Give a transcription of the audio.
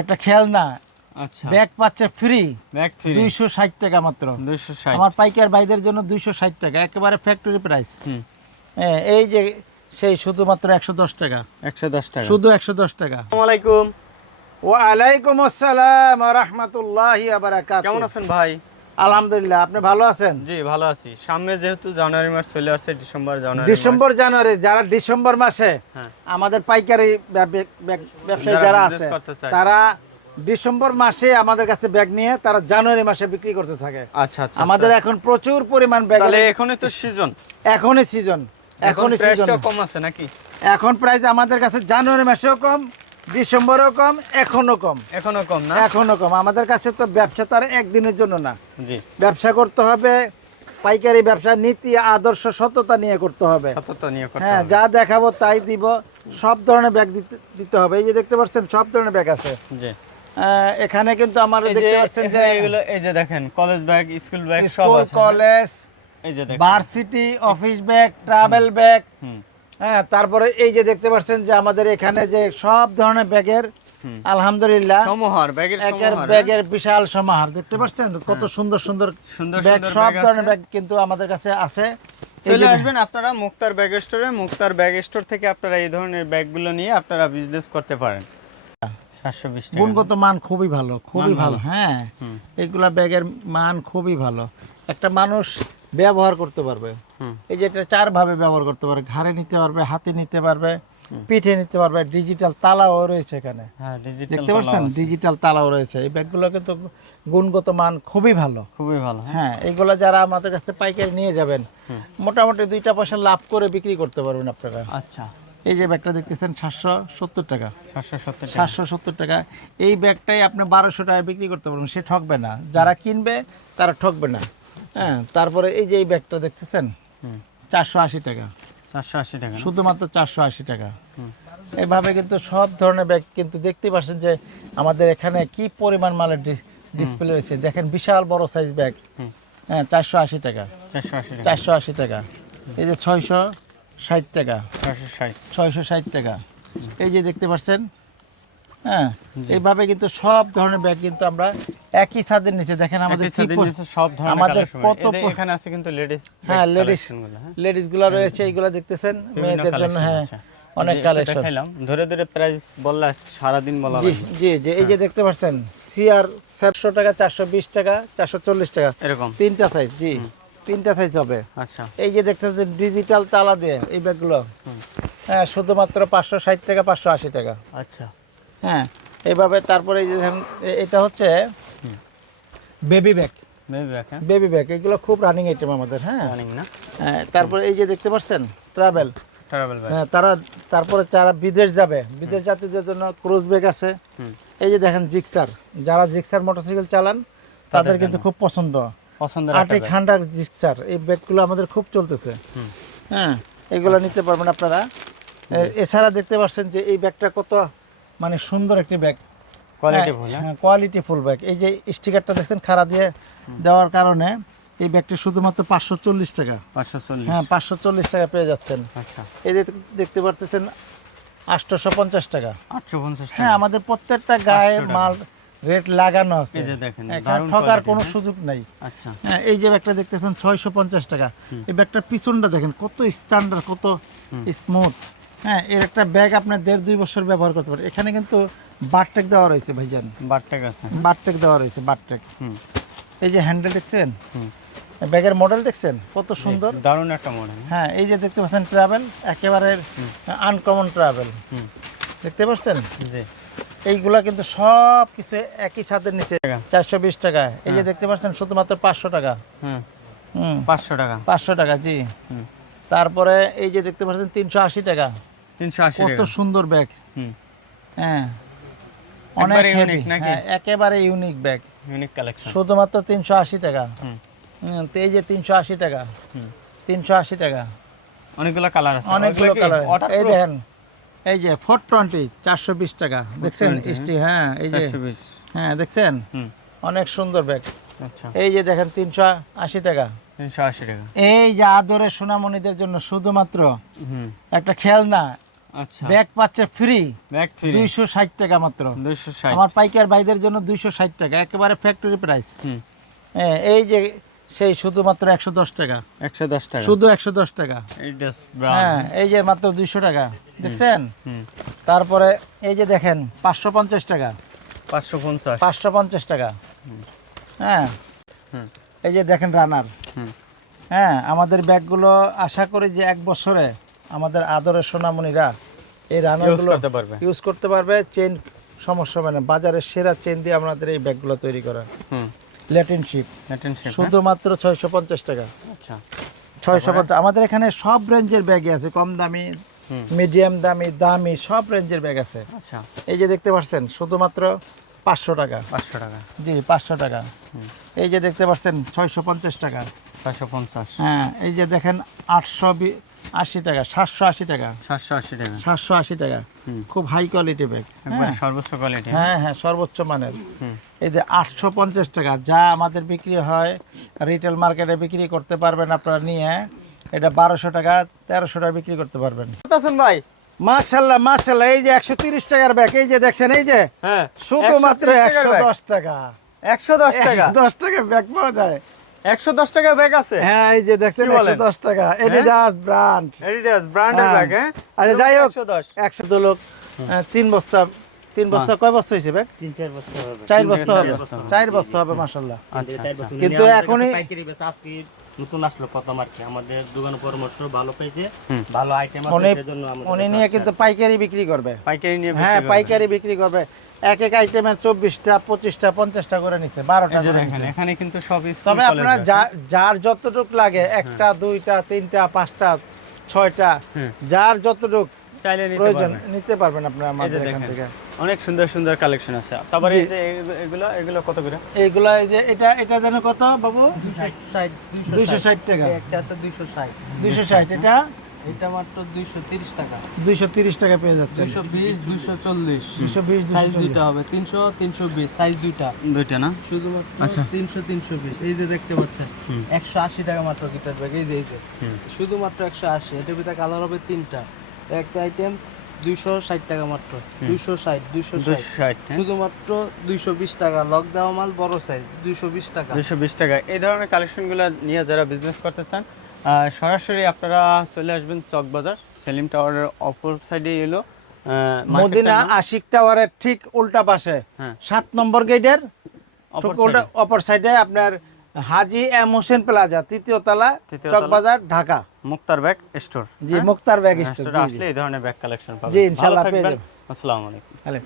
একটা খেলনা। আচ্ছা। ব্যাগ পাচ্ছে ফ্রি ব্যাগ ফ্রি দুইশো ষাট টাকা মাত্র। দুইশো ষাট। আমার পাইকার ভাইদের জন্য দুইশো ষাট টাকা একেবারে ফ্যাক্টরি প্রাইস হুম। এই যে সেই শুধুমাত্র একশো দশ টাকা। একশো দশ টাকা। শুধু একশো দশ টাকা। আসসালামু আলাইকুম। ওয়ালাইকুম আসসালাম রহমতুল্লাহ কেমন আছেন ভাই? আলহামদুলিল্লাহ আপনি ভালো আছেন? জি ভালো আছি। সামনে যেহেতু জানুয়ারি মাস চলে আসছে ডিসেম্বর জানুয়ারি ডিসেম্বর জানুয়ারি যারা ডিসেম্বর মাসে হ্যাঁ। আমাদের পাইকারি ব্যব- ব্যব- ব্যবসায়ী যারা যারা আছে তারা ডিসেম্বর মাসে আমাদের কাছে ব্যাগ নিয়ে তারা জানুয়ারি মাসে বিক্রি করতে থাকে। আচ্ছা আচ্ছা আমাদের এখন প্রচুর পরিমাণ ব্যাগ তাহলে এখনই তো সিজন এখনই সিজন এখনই সিজন কম আছে নাকি? এখন প্রাইস আমাদের কাছে জানুয়ারি মাসেও কম ডিসেম্বরও কম এখনও কম। এখনও কম না? এখনও কম। আমাদের কাছে তো ব্যবসা তো আর একদিনের জন্য না। জি। ব্যবসা করতে হবে পাইকারি ব্যবসা নীতি আদর্শ সততা নিয়ে করতে হবে। সততা নিয়ে করতে হ্যাঁ যা দেখাবো তাই দিব। সব ধরনের ব্যাগ দিতে হবে। এই যে দেখতে পাচ্ছেন সব ধরনের ব্যাগ আছে। জি। এখানে কিন্তু আমার দেখতে পাচ্ছেন যে এগুলো এই যে দেখেন কলেজ ব্যাগ স্কুল ব্যাগ সব আছে। কলেজ এই যে দেখেন। Varsity office bag travel bag হ্যাঁ তারপরে এই যে দেখতে পাচ্ছেন যে আমাদের এখানে যে সব ধরনের ব্যাগের হুম। আলহামদুলিল্লাহ সমাহার ব্যাগের একের ব্যাগের বিশাল সমাহার। দেখতে পাচ্ছেন? কত সুন্দর সুন্দর সুন্দর ব্যাগ সব ধরনের আছে। ব্যাগ কিন্তু আমাদের কাছে আছে। চলে আসবেন আপনারা মুক্তার ব্যাগ স্টোরে। মুক্তার ব্যাগ স্টোর থেকে আপনারা এই ধরনের ব্যাগগুলো নিয়ে আপনারা বিজনেস করতে পারেন। গুণগত মান? খুবই ভালো খুবই ভালো। হ্যাঁ। এগুলা ব্যাগের মান খুবই ভালো। একটা মানুষ ব্যবহার করতে পারবে। এই যে এটা চার ভাবে ব্যবহার করতে পারবে। ঘাড়ে নিতে পারবে হাতে নিতে পারবে পিঠে নিতে পারবে ডিজিটাল তালাও রয়েছে এখানে। হ্যাঁ দেখতে পাচ্ছেন? ডিজিটাল তালাও রয়েছে। এই ব্যাগগুলো কিন্তু গুণগত মান খুবই ভালো। খুবই ভালো হ্যাঁ। হ্যাঁ এগুলো যারা আমাদের কাছে পাইকারি নিয়ে যাবেন মোটামুটি দুইটা পয়সা লাভ করে বিক্রি করতে পারবেন আপনারা। আচ্ছা। এই যে ব্যাগটা দেখতেছেন সাতশো সত্তর টাকা। সাতশো সত্তর টাকা। সাতশো সত্তর টাকা। এই ব্যাগটাই আপনি বারোশো টাকায় বিক্রি করতে পারবেন সে ঠকবে না। যারা কিনবে তারা ঠকবে না। হ্যাঁ তারপরে এই যে এই ব্যাগটা দেখতেছেন? চারশো আশি টাকা। চারশো আশি টাকা শুধুমাত্র চারশো আশি টাকা। এইভাবে কিন্তু সব ধরনের ব্যাগ কিন্তু দেখতেই পাচ্ছেন যে আমাদের এখানে কি পরিমাণ মালের ডিসপ্লে রয়েছে। দেখেন বিশাল বড় সাইজ ব্যাগ হ্যাঁ চারশো আশি টাকা। চারশো আশি টাকা। এই যে ছয়শো ষাট টাকা। ছয়শো ষাট। টাকা। এই যে দেখতে পাচ্ছেন হ্যাঁ এইভাবে কিন্তু সব ধরনের ব্যাগ কিন্তু আমরা একই ছাদের নিচে দেখেন আমাদের সব ধরনের আমাদের কত এখানে আছে কিন্তু লেডিস হ্যাঁ লেডিস লেডিসগুলা রয়েছে এইগুলা দেখতেছেন মেয়েদের জন্য হ্যাঁ অনেক কালেকশন ধরে ধরে প্রাইস বললে আজকে সারাদিন বলা জি জি জি এই যে দেখতে পাচ্ছেন সিআর চারশো টাকা চারশো বিশ টাকা চারশো চল্লিশ টাকা এরকম। তিনটা সাইজ জি তিনটা সাইজ হবে। আচ্ছা। এই যে দেখতেছেন ডিজিটাল তালা দিয়ে এই ব্যাগগুলো। হ্যাঁ শুধুমাত্র পাঁচশো ষাট টাকা পাঁচশো আশি টাকা। আচ্ছা। হ্যাঁ এইভাবে তারপরে এই যে দেখেন, এটা হচ্ছে বেবি ব্যাগ বেবি ব্যাগ এগুলো খুব রানিং আইটেম আমাদের হ্যাঁ। রানিং না? হ্যাঁ, তারপরে এই যে দেখতে পাচ্ছেন ট্রাভেল ট্রাভেল হ্যাঁ তারা তারপরে যারা বিদেশ যাবে। বিদেশ যাত্রীদের জন্য ক্রুজ ব্যাগ আছে। এই যে দেখেন জিক্সার যারা জিক্সার মোটরসাইকেল চালান তাদের কিন্তু খুব পছন্দ। পছন্দের আটি খান্ডা জিক্সার এই ব্যাগগুলো আমাদের খুব চলতেছে। হ্যাঁ এগুলো নিতে পারবেন আপনারা। এছাড়া দেখতে পাচ্ছেন যে এই ব্যাগটা কত মানে সুন্দর একটি ব্যাগ কোয়ালিটি হ্যাঁ ফুল ব্যাগ এই যে স্টিকারটা দেখছেন খাড়া দিয়ে দেওয়ার কারণে এই ব্যাগটি শুধুমাত্র পাঁচশো চল্লিশ টাকা। পাঁচশো চল্লিশ। হ্যাঁ পাঁচশো চল্লিশ টাকা পেয়ে যাচ্ছেন। আচ্ছা। এই যে দেখতে পারতেছেন আটশোশো পঞ্চাশ টাকা। আটশো পঞ্চাশ হ্যাঁ আমাদের প্রত্যেকটা গায়ে মাল রেট লাগানো আছে। এই যে দেখেন, এখানে ঠকার কোনো হ্যাঁ? সুযোগ নাই। আচ্ছা। হ্যাঁ এই যে ব্যাগটা দেখতেছেন ছয়শো পঞ্চাশ টাকা। এই ব্যাগটার পিছনটা দেখেন কত স্ট্যান্ডার্ড কত স্মুথ হ্যাঁ এর একটা ব্যাগ আপনার দেড় দুই বছর ব্যবহার করতে পারে এখানে কিন্তু বারটেক দেওয়া রয়েছে ভাইজান। বারটেক আছে। বারটেক দেওয়া রয়েছে বারটেক হুম। এই যে হ্যান্ডেল দেখছেন? হুম। ব্যাগের মডেল দেখছেন? কত সুন্দর। দারুণ একটা মডেল হ্যাঁ এই যে দেখতে পাচ্ছেন ট্রাভেল একেবারে আনকমন ট্রাভেল হুম। দেখতে পাচ্ছেন? জি। এইগুলা কিন্তু সব কিছু একই ছাদের নিচে। চারশো বিশ টাকা। এই যে দেখতে পাচ্ছেন শুধুমাত্র পাঁচশো টাকা। হুম। হুম। পাঁচশো টাকা। পাঁচশো টাকা জি। তারপরে এই যে দেখতে পাচ্ছেন তিনশো আশি টাকা। কত সুন্দর ব্যাগ। হ্যাঁ। অনেক নাকি? হ্যাঁ একেবারে ইউনিক ব্যাগ ইউনিক কালেকশন শুধুমাত্র তিনশো আশি টাকা। তো এই যে তিনশো আশি টাকা। তিনশো আশি টাকা। অনেকগুলো কালার আছে। অনেকগুলো কালার এই দেখেন এই যে ফোর টোয়েন্টি চারশো বিশ টাকা। দেখছেন? 420, স্টি হ্যাঁ। এই যে। হ্যাঁ দেখছেন? হুম। অনেক সুন্দর ব্যাগ আচ্ছা। এই যে দেখেন তিনশো আশি টাকা। তিনশো আশি টাকা। এই যে আদরের সোনামণিদের জন্য শুধুমাত্র একটা খেলনা ব্যাগ পাচ্ছে ফ্রি ব্যাগ ফ্রি দুইশো ষাট টাকা মাত্র। দুইশো ষাট। আমার পাইকার ভাইদের জন্য দুইশো ষাট টাকা একেবারে ফ্যাক্টরি প্রাইস হ্যাঁ এই যে সেই শুধুমাত্র একশো দশ টাকা। একশো দশ টাকা। শুধু একশো দশ টাকা। এইটা হ্যাঁ এই যে মাত্র দুইশো টাকা। দেখছেন? হুম। তারপরে এই যে দেখেন পাঁচশো পঞ্চাশ টাকা। পাঁচশো পঞ্চাশ। পাঁচশো পঞ্চাশ টাকা। হ্যাঁ। হুম। এই যে দেখেন রানার হুম। হ্যাঁ আমাদের ব্যাগগুলো আশা করি যে এক বছরে আমাদের আদরের সোনামণিরা এই রানারগুলো ইউজ করতে পারবে। চেন সমস্যা মানে বাজারের সেরা চেন দিয়ে আমাদের এই ব্যাগগুলো তৈরি করা। হুম। ল্যাটিন শিপ অ্যাটেনশন শুধুমাত্র ছয়শো পঞ্চাশ টাকা। আচ্ছা। ছয়শো পঞ্চাশ। আমাদের এখানে সব রেঞ্জের ব্যাগই আছে কম দামি মিডিয়াম দামি দামি সব রেঞ্জের ব্যাগ আছে। আচ্ছা। এই যে দেখতে পাচ্ছেন শুধুমাত্র পাঁচশো টাকা। পাঁচশো টাকা। জি পাঁচশো টাকা। এই যে দেখতে পাচ্ছেন ছয়শো পঞ্চাশ টাকা। ছয়শো পঞ্চাশ। হ্যাঁ এই যে দেখেন আটশো আশি টাকা সাতশো আশি টাকা। সাতশো আশি টাকা। সাতশো আশি টাকা। খুব হাই কোয়ালিটি ব্যাগ সর্বোচ্চ কোয়ালিটি হ্যাঁ হ্যাঁ সর্বোচ্চ মানের। এই যে আটশো পঞ্চাশ টাকা যা আমাদের বিক্রি হয় রিটেল মার্কেটে বিক্রি করতে পারবেন আপনারা নিয়ে এটা বারোশো টাকা তেরোশো টাকা বিক্রি করতে পারবেন। আছেন ভাই? মার্শাল্লাহ মার্শাল্লাহ এই যে একশো তিরিশ টাকার ব্যাগ এই যে দেখছেন এই যে হ্যাঁ শুধুমাত্র একশো দশ টাকা। একশো দশ টাকা। দশ টাকার ব্যাগ পাওয়া যায়। একশো দশ টাকা ব্যাগ আছে? হ্যাঁ এই যে দেখছেন কি বলেন? একশো দশ টাকা। এডিডাস ব্র্যান্ড এডিডাস ব্র্যান্ডের হ্যাঁ। ব্যাগ হ্যাঁ? আচ্ছা, যাই হোক। একশো দশ। একশো দু লোক তিন বস্তা তিন বস্তা কয় বস্তা হয়েছে ব্যাগ তিন চার বস্তা হবে। চার বস্তা হবে। চার বস্তা হবে মাসাল্লাহ আচ্ছা আচ্ছা। কিন্তু এখনই- পাইকারি বেচা আজকে নতুন আসলো প্রথম আর কি। আমাদের দোকানের পরামর্শ ভালো পেয়েছে ভালো আইটেম আছে সেজন্য উনি নিয়ে কিন্তু পাইকারি বিক্রি করবে। পাইকারি নিয়ে হ্যাঁ পাইকারি বিক্রি করবে। এক এক আইটেমে চব্বিশটা পঁচিশটা পঞ্চাশটা করে নিচ্ছে বারোটা। এখানে কিন্তু সব তবে আপনার যার যতটুক লাগে একটা দুইটা তিনটা পাঁচটা ছয়টা যার যতটুক চাইলে নিতে প্রয়োজন নিতে পারবেন আপনার এই যে আমাদের এখান থেকে। অনেক সুন্দর সুন্দর কালেকশন আছে। তারপরে এই যে এগুলো- এগুলো এগুলো কত করে? এইগুলা এই যে এটা এটা যেন কত বাবু? টাকা। একটা আছে এটা? এটা মাত্র দুইশো তিরিশ টাকা। দুইশো তিরিশ টাকা পেয়ে যাচ্ছে। দুইশো বিশ দুইশো চল্লিশ। দুইশো বিশ সাইজ দুইটা হবে তিনশো তিনশো বিশ সাইজ দুইটা। দুইটা না? শুধুমাত্র আচ্ছা। তিনশো তিনশো বিশ। এই যে দেখতে পাচ্ছেন হুম। একশো আশি টাকা মাত্র গিটার ব্যাগ এই যে এই যে। শুধুমাত্র একশো আশি এটার ভিতরে কালার হবে তিনটা। একটা আইটেম দুইশো ষাট টাকা মাত্র। দুইশো ষাট দুইশো ষাট। দুইশো ষাট হ্যাঁ? শুধুমাত্র দুইশো বিশ টাকা। লক দেওয়া মাল বড় সাইজ দুইশো বিশ টাকা। দুশো বিশ টাকা। এই ধরনের কালেকশনগুলো নিয়ে যারা বিজনেস করতে চান সরাসরি আপনারা চলে আসবেন চকবাজার। সেলিম টাওয়ারের অপর সাইডে এলো মদিনা আশিক টাওয়ারের ঠিক উল্টা পাশে। হ্যাঁ। সাত নম্বর গেটের অপর সাইডে আপনার হাজি এম হোসেন প্লাজা তৃতীয় তলা চকবাজার ঢাকা। মুক্তার ব্যাগ স্টোর জি মুক্তার ব্যাগ স্টোর আসলে এই ধরনের ব্যাগ কালেকশন পাবেন। জি, ইনশাআল্লাহ পেয়ে যাবেন। আসসালামু আলাইকুম।